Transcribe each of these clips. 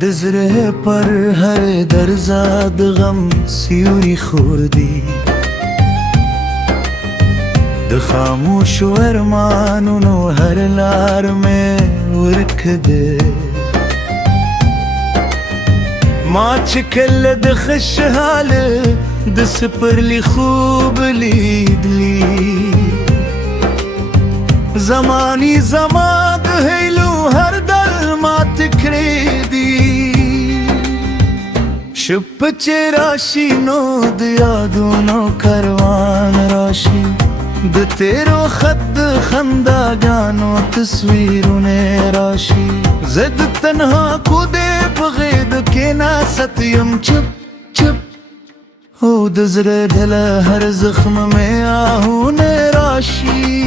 د زړه پر هر درزا د غم سیوري خور دی د خاموشو ارمانونو هر لار مې ورک دی ما چې کله د خوشحاله د سپرلي خوب لیدلی زمانی زما د هیلو هر دل مات کړی دی شپ چې راشي نو د یادونو کاروان راشي د تیرو خط د خنداګانو تصویرونه راشي زه د تنها کودې په غېږ کې ناست یم چپ چپ او د زړه ډله هر زخم مې آهونه راشي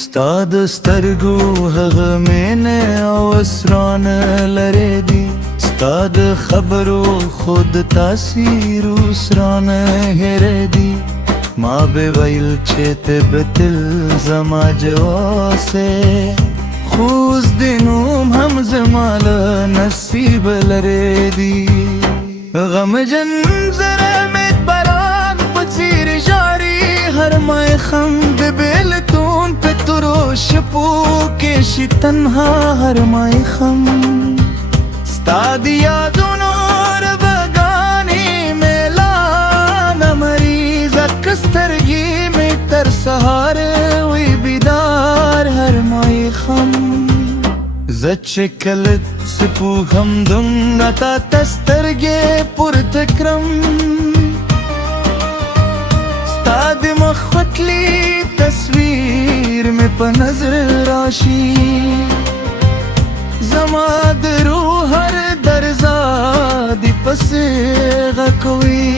ستا د سترګو هغه مینې او اسرانه لرې دي ستا د خبرو خود تاثیر اسرانه هېرې دي ما به ویل چې ته به تل زما جواسې خو اوس د نوم هم زما له نصیب لرې دي غمجن زره مې باران په څېر ژاړي هر ماښام د بېلتون په تورو شپو کې شي تنها هر ماښام ستا د یادونو ربګانې میلانه مریضه که سترګې مې تر سهار وي بیدار هر ماښام زه چې کله څه پوهم دومره تاته سترګې پورته کړم ستا د مخ وتلي تصویر مې په نظر راشي زما د روح هر درزا د پسې غږوي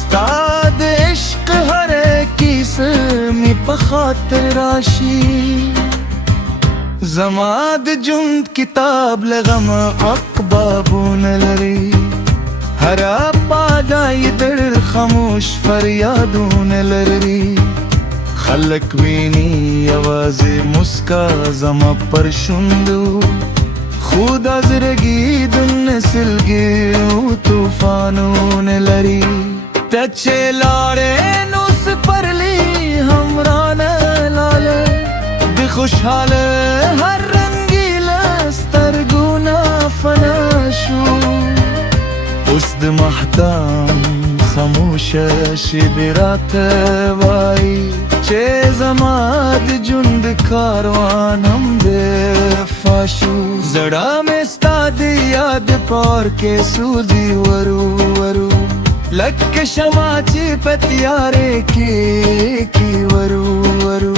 ستا د عشق هر کیسه مې په خاطر راشي زما د ژوند کتاب له غمه عقبابونه لري هره پاڼه یې ډېر خاموش فریادونه لري خلک ویني یوازې مسکا زما پر شونډو خو دا زړګي د نسلګي او طوفانونه لري ته چې لاړې نو سپرلي هم رانه لاله د خوشحاله هر رنګیله سترګو نه فنا شو اوس د ماښام خاموشه شېبې راته وایي چې زما د ژوند کاروان هم بېوفا شو زړه مې ستا د یاد په اور کې سوزي ورو ورو لکه شمع چې په تیارې کې ورو ورو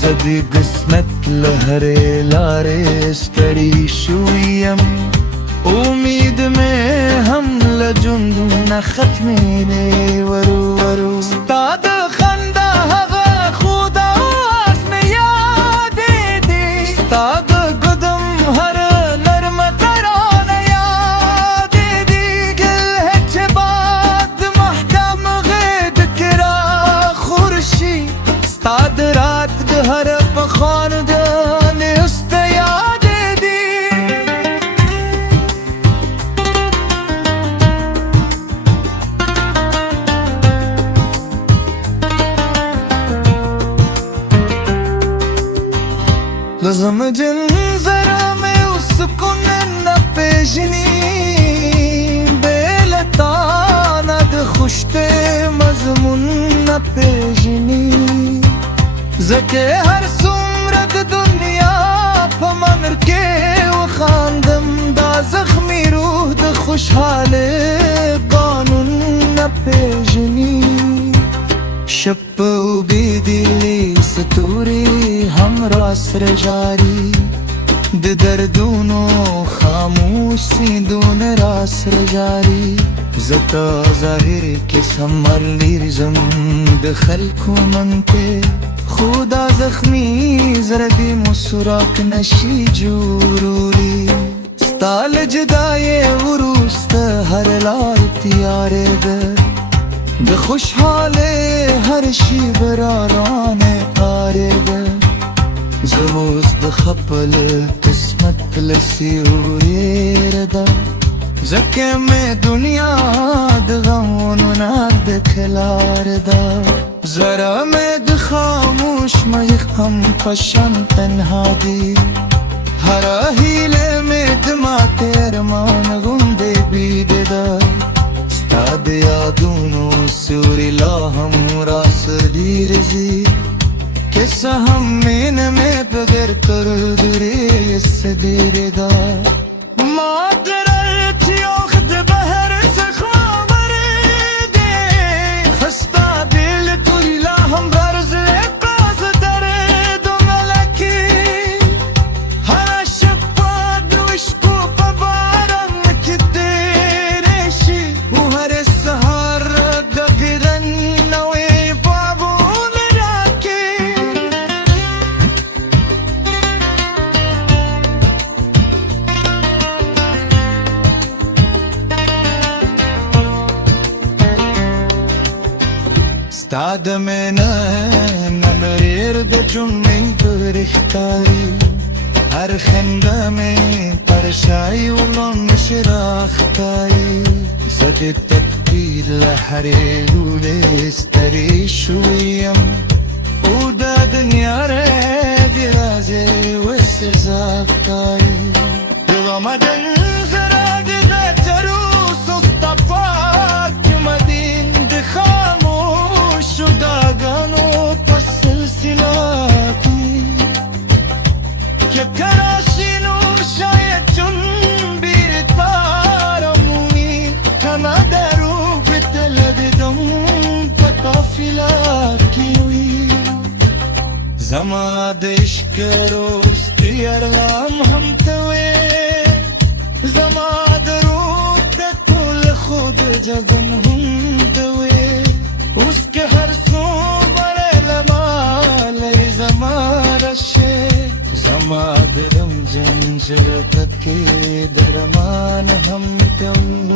زه د قسمت له هرې لارې ستړی شوی یم امید مې هم له ژوند نه ختمېږي ورو ورو ستا د خندا هغه خوده اوس مې یادې دي ستا د قدم هر نرمه ترانه یادې دي ګل چې باد محکم غېږ کې راخور شي ستا د رات د هر پخوانګانې اوس ته یادې دي له غمجن زړه مې اوس سکون نه پېژني بې له تا نه د خوشتې مضمون نه پېژني ځکه هر څومره د دنیا په منر کې وخاندم دا زخمي روح د خوشحاله قانون نه پېژني شپ اوبېدلې ستوري هم راسره جاري د دردونو خاموش سیندونه راسره جاري زه تا ظاهر کې سمر لیرزم د خلکو منته خو دا زخمي زړه دې مو سوراخ نشي جوړولی ستا له جدایۍ وروسته هر لار تیارې ده د خوشحاله هر شي برارانه قاره ده زه اوس د خپل مثل سيوري رضا زكي من دنيا دغون وناد خلار دا زرا med खामोश मैं हम पशम तन्हा दी हरा हीले में दमा तेरमान गुंदे बीददा स्ताद यादूनो सूरिला हम रास दीरजी किस्सा हम में बगैर कर दुरे इस दीरदा मादरत योखद बहर से खबर दे खस्ता दिल तुला हम गर्ज काज दरे दो मलकी हर शब्बा दुश्को पबारन की तेरे शी हर सहार गगरन नवे बाबू मेरा के ستاد من نمرير دجمين برختاري هر خندامي برشاي ولون شراختاري زد التكبير لحريلو ليستري شويم ودا دنيا رادي رازي وسرزاقتاري رمضان زرادي ذات جروس اصطفاك مدين دخاموش وداغانو تسلسلاتي كراشي نور شايتون بير تارموني كما دارو بتلددم بطافلاكي زما دش کروس تیرلام هم توی زما درود ده کل خود جگن هم دوی اس کے ہر سو بڑے لمالی زما رشے زما درم جنجر تک درمان هم تم